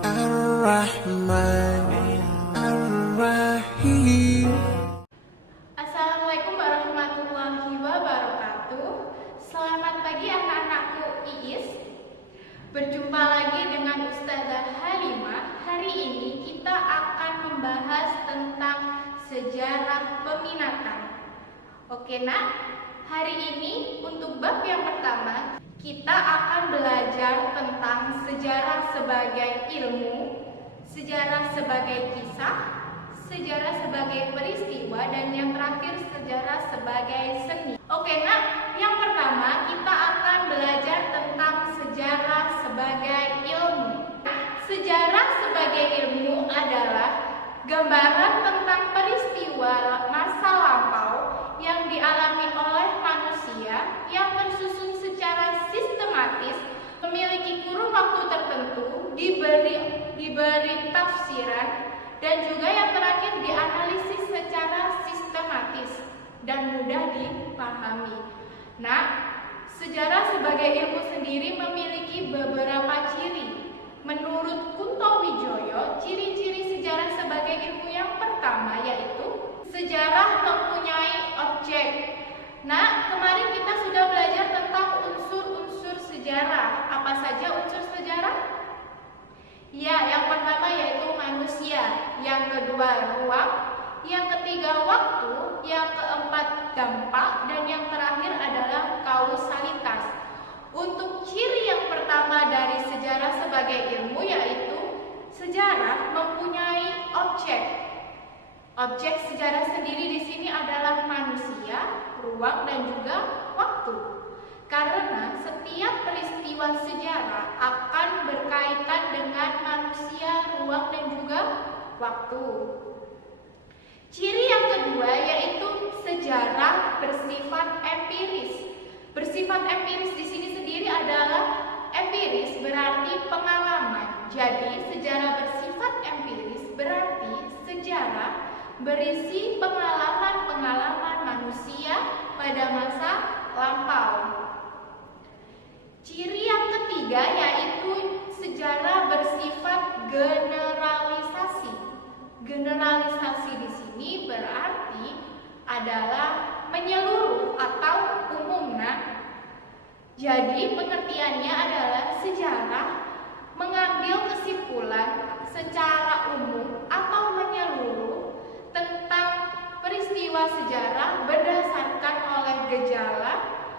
Ar-Rahman Ar-Rahim. Assalamualaikum warahmatullahi wabarakatuh. Selamat pagi anak-anakku Iis. Berjumpa lagi dengan Ustazah Halimah. Hari ini kita akan membahas tentang sejarah peminatan. Oke nak, hari ini untuk bab yang pertama kita akan belajar tentang sejarah sebagai ilmu, sejarah sebagai kisah, sejarah sebagai peristiwa, dan yang terakhir sejarah sebagai seni. Oke nak, yang pertama kita akan belajar tentang sejarah sebagai ilmu. Sejarah sebagai ilmu adalah gambaran tentang peristiwa masa lampau yang dialami oleh manusia yang tersusun secara sistematis, memiliki kurun waktu tertentu, diberi tafsiran, dan juga yang terakhir dianalisis secara sistematis dan mudah dipahami. Nah, sejarah sebagai ilmu sendiri memiliki beberapa ciri. Menurut Kunto Wijoyo, ciri-ciri sejarah sebagai ilmu yang pertama yaitu sejarah mempunyai objek. Nah, kemarin kita sudah belajar tentang unsur-unsur sejarah. Apa saja unsur sejarah? Ya, yang pertama yaitu manusia, yang kedua ruang, yang ketiga waktu, yang keempat dampak, dan yang terakhir adalah kausalitas. Untuk ciri yang pertama dari sejarah sebagai ilmu yaitu sejarah mempunyai objek. Objek sejarah sendiri di sini adalah manusia, ruang, dan juga waktu. Karena setiap peristiwa sejarah akan berkaitan dengan manusia, ruang, dan juga waktu. Ciri yang kedua yaitu sejarah bersifat empiris. Bersifat empiris di sini sendiri adalah empiris berarti pengalaman. Jadi sejarah bersifat empiris berarti sejarah berisi pengalaman-pengalaman manusia pada masa lampau. Ciri yang ketiga yaitu sejarah bersifat generalisasi. Generalisasi di sini berarti adalah menyeluruh atau umum. Jadi pengertiannya adalah sejarah mengambil kesimpulan secara umum atau menyeluruh tentang peristiwa sejarah berdasarkan oleh gejala,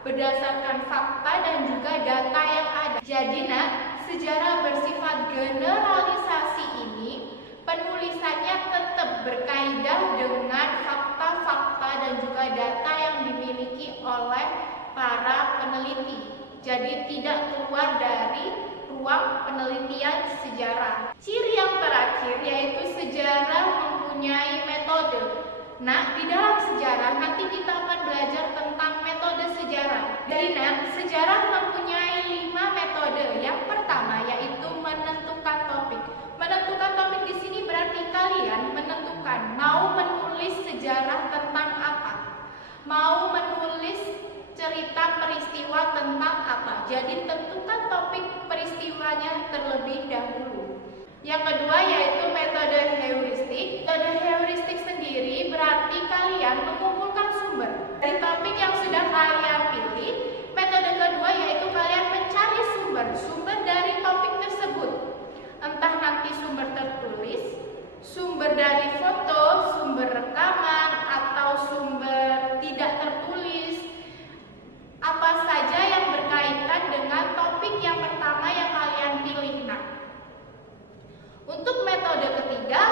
berdasarkan fakta, dan juga data yang ada. Jadi sejarah bersifat generalisasi ini penulisannya tetap berkaidah dengan fakta-fakta dan juga data yang dimiliki oleh para peneliti. Jadi tidak keluar dari ruang penelitian sejarah. Ciri yang terakhir yaitu sejarah mempunyai metode. Nah, di dalam sejarah nanti kita akan belajar tentang metode sejarah. Jadi sejarah mempunyai 5 metode. Yang pertama yaitu menentukan topik. Menentukan topik di sini berarti kalian menentukan mau menulis sejarah tentang apa, mau menulis cerita peristiwa tentang apa. Jadi tentukan topik peristiwanya terlebih dahulu. Yang kedua yaitu metode heuristik. Metode heuristik sendiri berarti kalian mengumpulkan sumber dari topik yang sudah kalian pilih. Metode kedua yaitu kalian mencari sumber dari topik tersebut. Entah nanti sumber tertulis, sumber dari foto, sumber rekaman, atau sumber tidak tertulis. Apa saja yang berkaitan dengan topik yang pertama yang kalian pilih. Untuk metode ketiga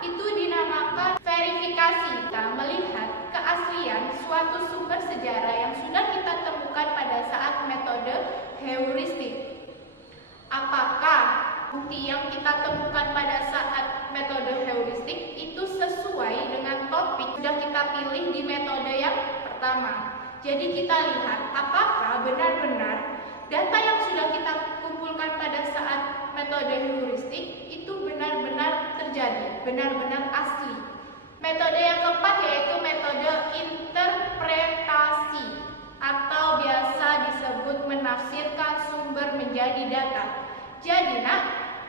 itu dinamakan verifikasi. Kita melihat keaslian suatu sumber sejarah yang sudah kita temukan pada saat metode heuristik. Apakah bukti yang kita temukan pada saat metode heuristik itu sesuai dengan topik yang kita pilih di metode yang pertama. Jadi kita lihat apakah benar-benar data yang sudah kita kumpulkan pada saat metode heuristik itu benar-benar terjadi, benar-benar asli. Metode yang keempat yaitu metode interpretasi atau biasa disebut menafsirkan sumber menjadi data. Jadi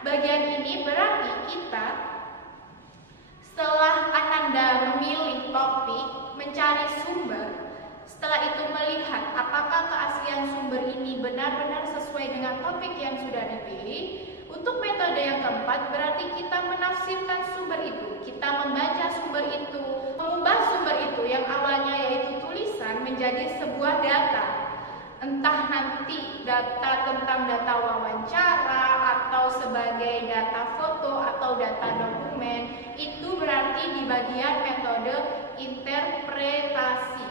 bagian ini berarti kita setelah Ananda memilih topik, mencari sumber, setelah itu melihat apakah keaslian sumber ini benar-benar sesuai dengan topik yang sudah dipilih. Untuk metode yang keempat berarti kita menafsirkan sumber itu. Kita membaca sumber itu, mengubah sumber itu yang awalnya yaitu tulisan menjadi sebuah data. Entah nanti data tentang data wawancara atau sebagai data foto atau data dokumen. Itu berarti di bagian metode interpretasi.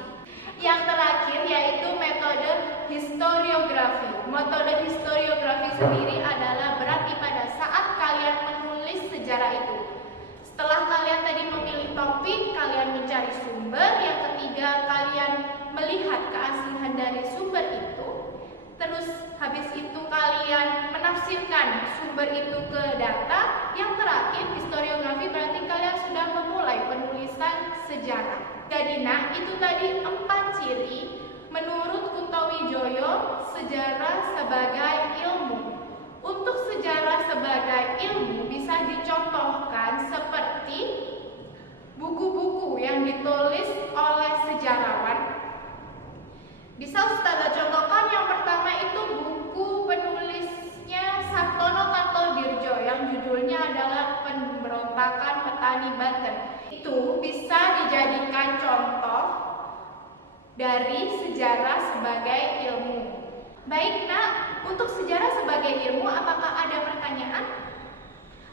Yang terakhir yaitu metode historiografi. Metode historiografi sendiri adalah berarti pada saat kalian menulis sejarah itu. Setelah kalian tadi memilih topik, kalian mencari sumber. Yang ketiga, kalian melihat keaslian dari sumber itu. Terus habis itu kalian menafsirkan sumber itu ke data. Yang terakhir, historiografi berarti kalian sudah memulai penulisan sejarah. Jadi itu tadi 4 ciri menurut Kuntowijoyo sejarah sebagai ilmu. Untuk sejarah sebagai ilmu bisa dicontohkan seperti buku-buku yang ditulis oleh sejarawan. Bisa Ustazah contohkan. Yang pertama itu buku penulisnya Sartono Kartodirjo yang judulnya adalah Pemberontakan Petani Banten. Itu bisa dijadikan contoh dari sejarah sebagai ilmu. Baik untuk sejarah sebagai ilmu apakah ada pertanyaan?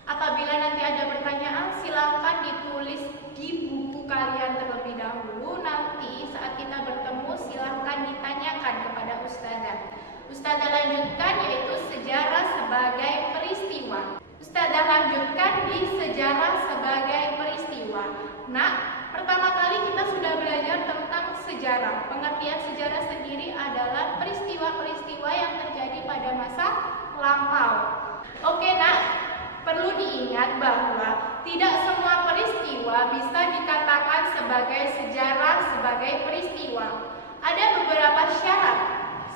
Apabila nanti ada pertanyaan silakan ditulis di buku kalian terlebih dahulu. Nanti saat kita bertemu silakan ditanyakan kepada Ustazah. Ustazah lanjutkan yaitu sejarah sebagai peristiwa. Ustazah lanjutkan di sejarah sebagai peristiwa. Pertama kali kita sudah belajar tentang sejarah. Pengertian sejarah sendiri adalah peristiwa-peristiwa yang terjadi pada masa lampau. Oke perlu diingat bahwa tidak semua peristiwa bisa dikatakan sebagai sejarah sebagai peristiwa. Ada beberapa syarat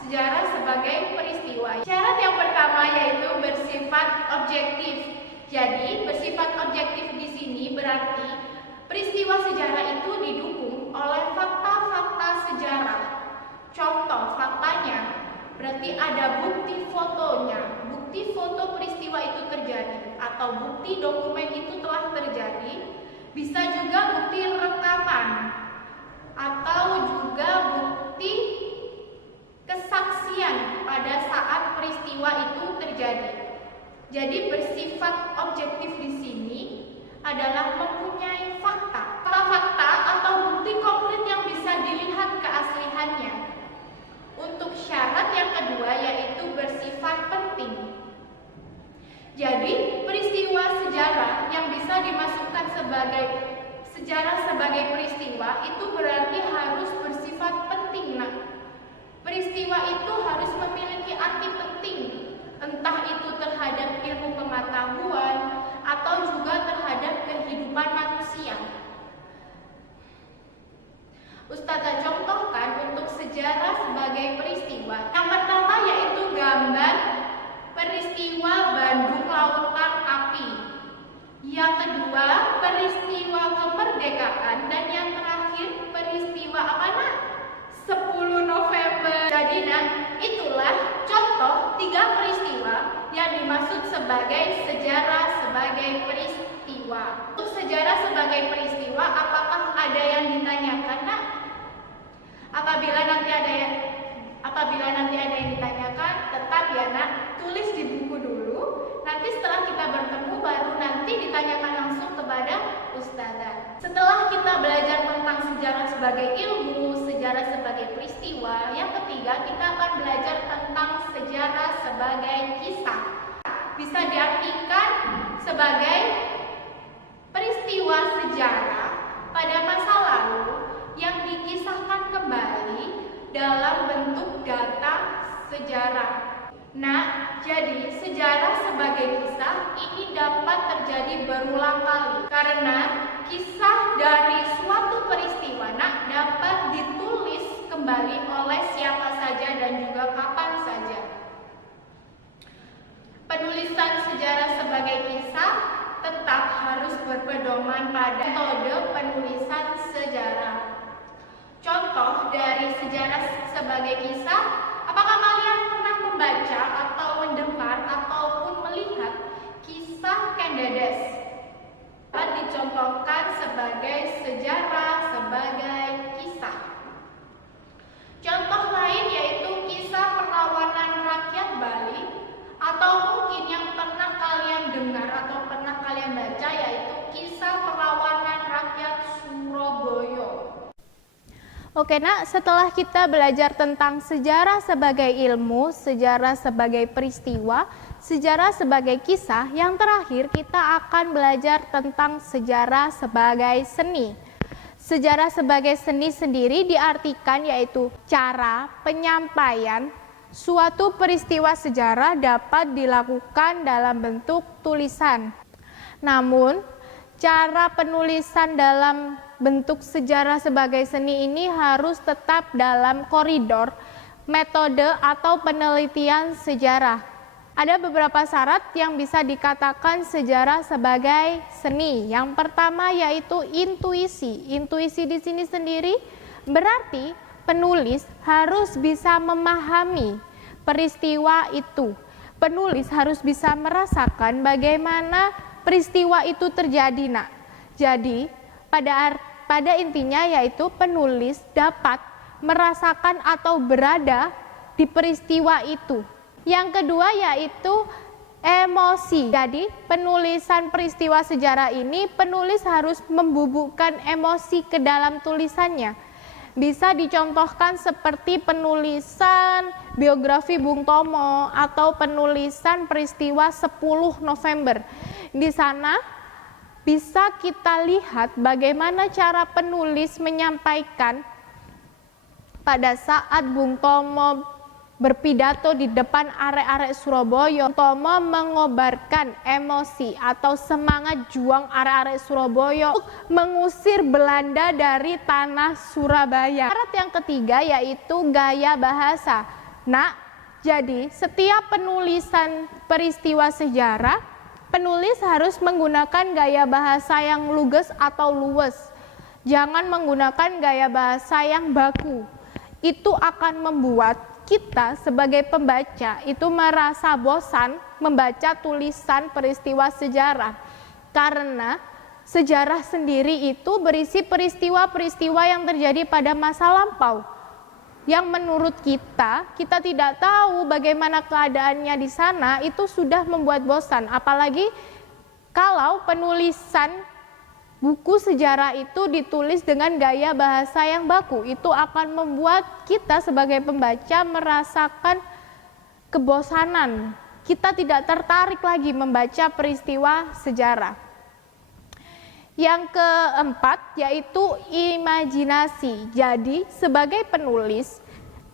sejarah sebagai peristiwa. Syarat yang pertama yaitu bersifat objektif. Jadi bersifat objektif di sini berarti peristiwa sejarah itu didukung oleh fakta-fakta sejarah. Contoh faktanya berarti ada bukti fotonya, bukti foto peristiwa itu terjadi, atau bukti dokumen itu telah terjadi. Bisa juga bukti rekaman, atau juga bukti kesaksian pada saat peristiwa itu terjadi. Jadi bersifat objektif di sini adalah mempunyai fakta atau bukti konkret yang bisa dilihat keasliannya. Untuk syarat yang kedua yaitu bersifat penting. Jadi peristiwa sejarah yang bisa dimasukkan sebagai sejarah sebagai peristiwa itu berarti harus bersifat penting. Peristiwa itu harus memiliki arti penting, entah itu terhadap ilmu pengetahuan atau juga terhadap kehidupan manusia. Ustazah contohkan untuk sejarah sebagai peristiwa. Yang pertama yaitu gambar peristiwa Bandung Lautan Api. Yang kedua peristiwa kemerdekaan, dan yang terakhir peristiwa 10 November. Jadi itulah contoh 3 peristiwa yang dimaksud sebagai sejarah sebagai peristiwa. Untuk sejarah sebagai peristiwa apakah ada yang ditanyakan Apabila nanti ada yang ditanyakan, tetap tulis di buku dulu. Nanti setelah kita bertemu baru nanti ditanyakan langsung kepada Ustazah. Setelah kita belajar tentang sejarah sebagai ilmu, sejarah sebagai peristiwa, yang ketiga kita akan belajar tentang sejarah sebagai kisah. Bisa diartikan sebagai peristiwa sejarah pada masa lalu yang dikisahkan kembali dalam bentuk data sejarah. Jadi sejarah sebagai kisah ini dapat terjadi berulang kali karena kisah dari suatu peristiwa dapat ditulis kembali oleh siapa saja dan juga kapan saja. Penulisan sejarah sebagai berpedoman pada metode penulisan sejarah. Contoh dari sejarah sebagai kisah, apakah kalian pernah membaca atau mendengar ataupun melihat kisah Kendedes? Dapat dicontohkan sebagai sejarah sebagai kisah. Contoh lain yaitu kisah perlawanan rakyat Bali, atau mungkin yang pernah kalian dengar atau pernah kalian baca yaitu kisah perlawanan rakyat Surabaya. Oke nak, setelah kita belajar tentang sejarah sebagai ilmu, sejarah sebagai peristiwa, sejarah sebagai kisah, yang terakhir kita akan belajar tentang sejarah sebagai seni. Sejarah sebagai seni sendiri diartikan yaitu cara penyampaian suatu peristiwa sejarah dapat dilakukan dalam bentuk tulisan. Namun, cara penulisan dalam bentuk sejarah sebagai seni ini harus tetap dalam koridor metode atau penelitian sejarah. Ada beberapa syarat yang bisa dikatakan sejarah sebagai seni. Yang pertama yaitu intuisi. Intuisi di sini sendiri berarti penulis harus bisa memahami peristiwa itu. Penulis harus bisa merasakan bagaimana peristiwa itu terjadi, nak. Jadi, pada intinya yaitu penulis dapat merasakan atau berada di peristiwa itu. Yang kedua yaitu emosi. Jadi, penulisan peristiwa sejarah ini penulis harus membubukkan emosi ke dalam tulisannya. Bisa dicontohkan seperti penulisan biografi Bung Tomo atau penulisan peristiwa 10 November. Di sana bisa kita lihat bagaimana cara penulis menyampaikan pada saat Bung Tomo berpidato di depan arek-arek Surabaya. Bung Tomo mengobarkan emosi atau semangat juang arek-arek Surabaya untuk mengusir Belanda dari tanah Surabaya. Syarat yang ketiga yaitu gaya bahasa. Nah, jadi setiap penulisan peristiwa sejarah, penulis harus menggunakan gaya bahasa yang lugas atau luwes. Jangan menggunakan gaya bahasa yang baku. Itu akan membuat kita sebagai pembaca itu merasa bosan membaca tulisan peristiwa sejarah. Karena sejarah sendiri itu berisi peristiwa-peristiwa yang terjadi pada masa lampau. Yang menurut kita tidak tahu bagaimana keadaannya di sana, itu sudah membuat bosan. Apalagi kalau penulisan buku sejarah itu ditulis dengan gaya bahasa yang baku, itu akan membuat kita sebagai pembaca merasakan kebosanan. Kita tidak tertarik lagi membaca peristiwa sejarah. Yang keempat yaitu imajinasi. Jadi sebagai penulis,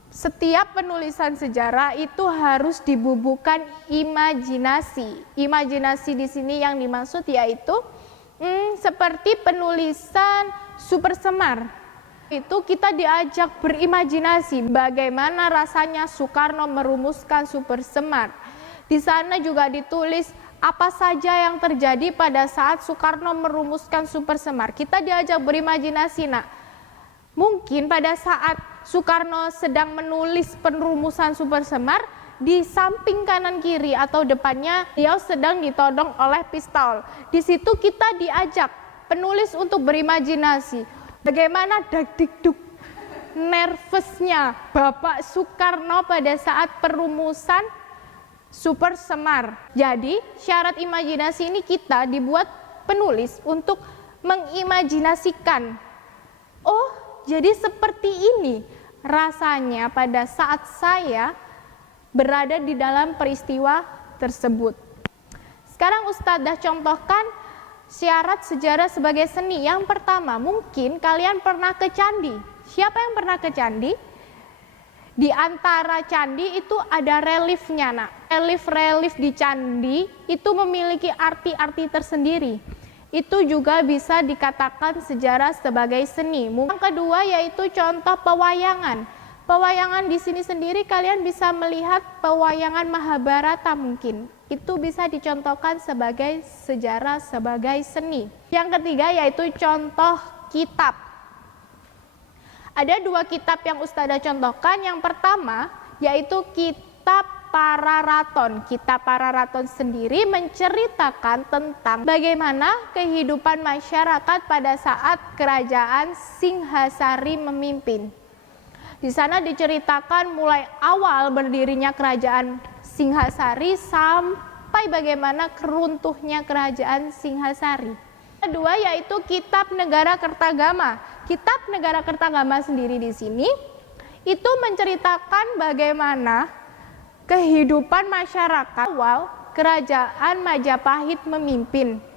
setiap penulisan sejarah itu harus dibubuhkan imajinasi. Imajinasi di sini yang dimaksud yaitu seperti penulisan Super Semar. Itu kita diajak berimajinasi bagaimana rasanya Soekarno merumuskan Super Semar. Di sana juga ditulis apa saja yang terjadi pada saat Soekarno merumuskan Super Semar. Kita diajak berimajinasi, nak. Mungkin pada saat Soekarno sedang menulis penrumusan Super Semar, di samping kanan kiri atau depannya beliau sedang ditodong oleh pistol. Di situ kita diajak penulis untuk berimajinasi bagaimana dak-dik-duk nervousnya Bapak Soekarno pada saat perumusan Super Semar. Jadi syarat imajinasi ini kita dibuat penulis untuk mengimajinasikan, oh jadi seperti ini rasanya pada saat saya berada di dalam peristiwa tersebut. Sekarang Ustadzah contohkan syarat sejarah sebagai seni. Yang pertama, mungkin kalian pernah ke candi. Siapa yang pernah ke candi? Di antara candi itu ada reliefnya, nak. Relief-relief di candi itu memiliki arti-arti tersendiri. Itu juga bisa dikatakan sejarah sebagai seni. Yang kedua yaitu contoh pewayangan. Pewayangan di sini sendiri kalian bisa melihat pewayangan Mahabharata mungkin. Itu bisa dicontohkan sebagai sejarah, sebagai seni. Yang ketiga yaitu contoh kitab. Ada dua kitab yang Ustazah contohkan. Yang pertama yaitu kitab Pararaton. Kitab Pararaton sendiri menceritakan tentang bagaimana kehidupan masyarakat pada saat kerajaan Singhasari memimpin. Di sana diceritakan mulai awal berdirinya kerajaan Singhasari sampai bagaimana keruntuhnya kerajaan Singhasari. Kedua yaitu kitab Negara Kertagama. Kitab Negara Kertagama sendiri di sini itu menceritakan bagaimana kehidupan masyarakat awal kerajaan Majapahit memimpin.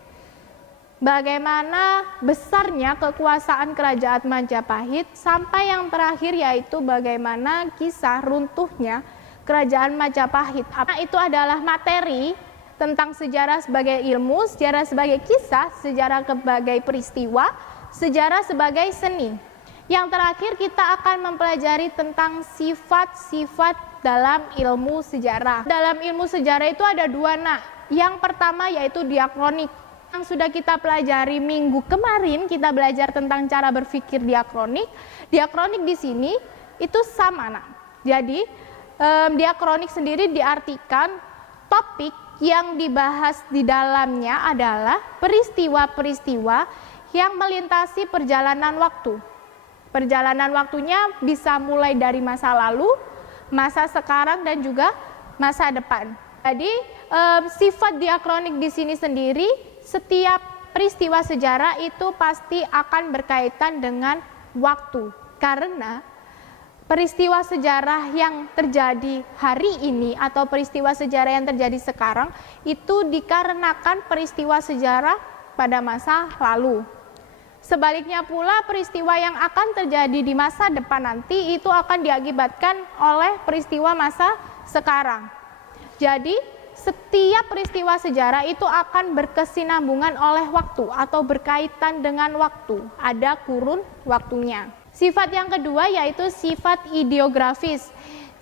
Bagaimana besarnya kekuasaan kerajaan Majapahit sampai yang terakhir yaitu bagaimana kisah runtuhnya kerajaan Majapahit. Itu adalah materi tentang sejarah sebagai ilmu, sejarah sebagai kisah, sejarah sebagai peristiwa, sejarah sebagai seni. Yang terakhir kita akan mempelajari tentang sifat-sifat dalam ilmu sejarah. Dalam ilmu sejarah itu ada dua, Nak. Yang pertama yaitu diakronik. Yang sudah kita pelajari minggu kemarin, kita belajar tentang cara berpikir diakronik. Diakronik di sini itu sama, Nak. Jadi diakronik sendiri diartikan topik yang dibahas di dalamnya adalah peristiwa-peristiwa yang melintasi perjalanan waktu. Perjalanan waktunya bisa mulai dari masa lalu, masa sekarang, dan juga masa depan. Jadi sifat diakronik di sini sendiri, setiap peristiwa sejarah itu pasti akan berkaitan dengan waktu. Karena peristiwa sejarah yang terjadi hari ini atau peristiwa sejarah yang terjadi sekarang itu dikarenakan peristiwa sejarah pada masa lalu. Sebaliknya pula peristiwa yang akan terjadi di masa depan nanti itu akan diakibatkan oleh peristiwa masa sekarang. Jadi setiap peristiwa sejarah itu akan berkesinambungan oleh waktu atau berkaitan dengan waktu. Ada kurun waktunya. Sifat yang kedua yaitu sifat ideografis.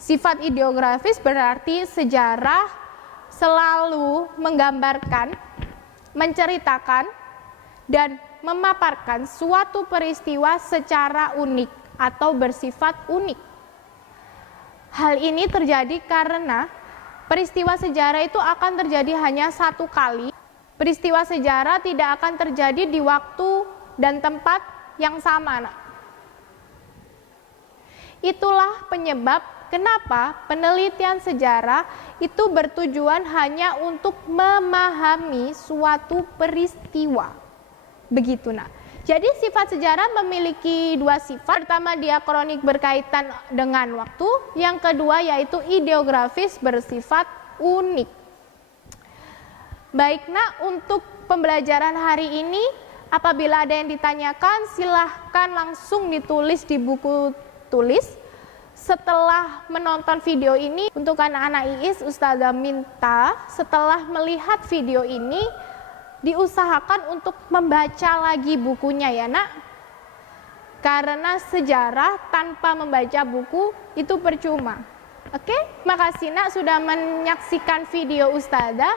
Sifat ideografis berarti sejarah selalu menggambarkan, menceritakan, dan memaparkan suatu peristiwa secara unik atau bersifat unik. Hal ini terjadi karena peristiwa sejarah itu akan terjadi hanya satu kali. Peristiwa sejarah tidak akan terjadi di waktu dan tempat yang sama. Itulah penyebab kenapa penelitian sejarah itu bertujuan hanya untuk memahami suatu peristiwa. Begitu, Nak. Jadi sifat sejarah memiliki dua sifat. Pertama diakronik berkaitan dengan waktu, yang kedua yaitu ideografis bersifat unik. Baik, Nak, untuk pembelajaran hari ini apabila ada yang ditanyakan silahkan langsung ditulis di buku tulis. Setelah menonton video ini untuk anak-anak IIS, Ustazah minta setelah melihat video ini diusahakan untuk membaca lagi bukunya ya, Nak. Karena sejarah tanpa membaca buku itu percuma. Oke? Makasih, Nak, sudah menyaksikan video Ustazah.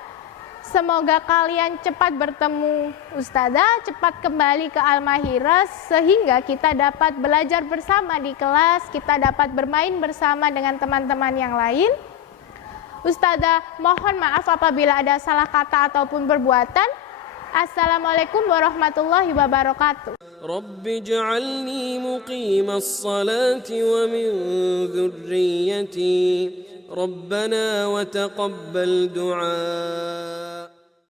Semoga kalian cepat bertemu Ustazah, cepat kembali ke Al-Mahirah sehingga kita dapat belajar bersama di kelas, kita dapat bermain bersama dengan teman-teman yang lain. Ustazah mohon maaf apabila ada salah kata ataupun perbuatan. Assalamualaikum warahmatullahi wabarakatuh. Rabbi ij'alni muqimas salati wa min dhurriyyati Rabbana wa taqabbal du'a.